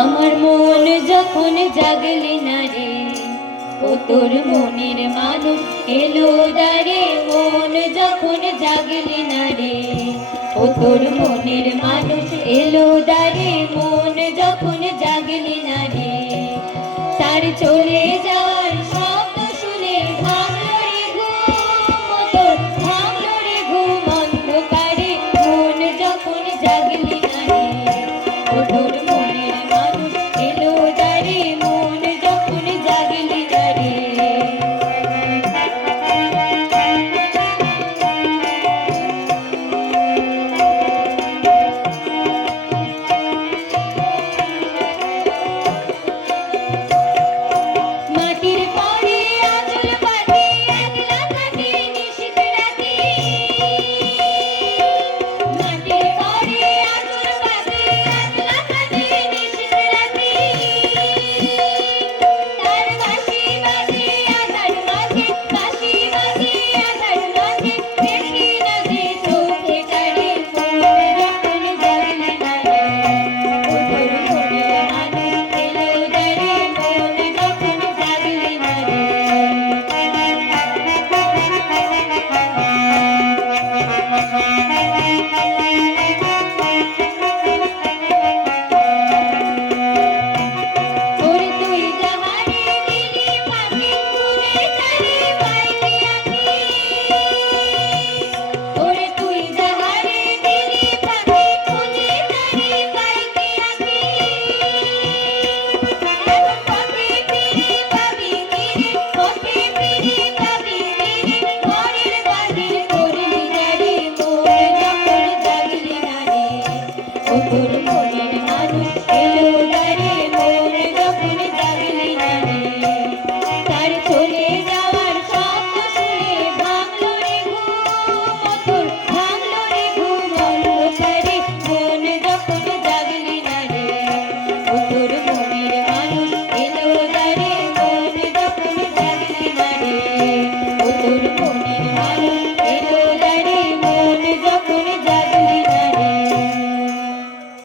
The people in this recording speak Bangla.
আমার মন যখন জাগলি না রে, ও তোর মনের মানুষ এলো দারে। মন যখন জাগলি না রে, ও তোর মনের মানুষ এলো দারে। মন যখন জাগলি না রে, তার চলে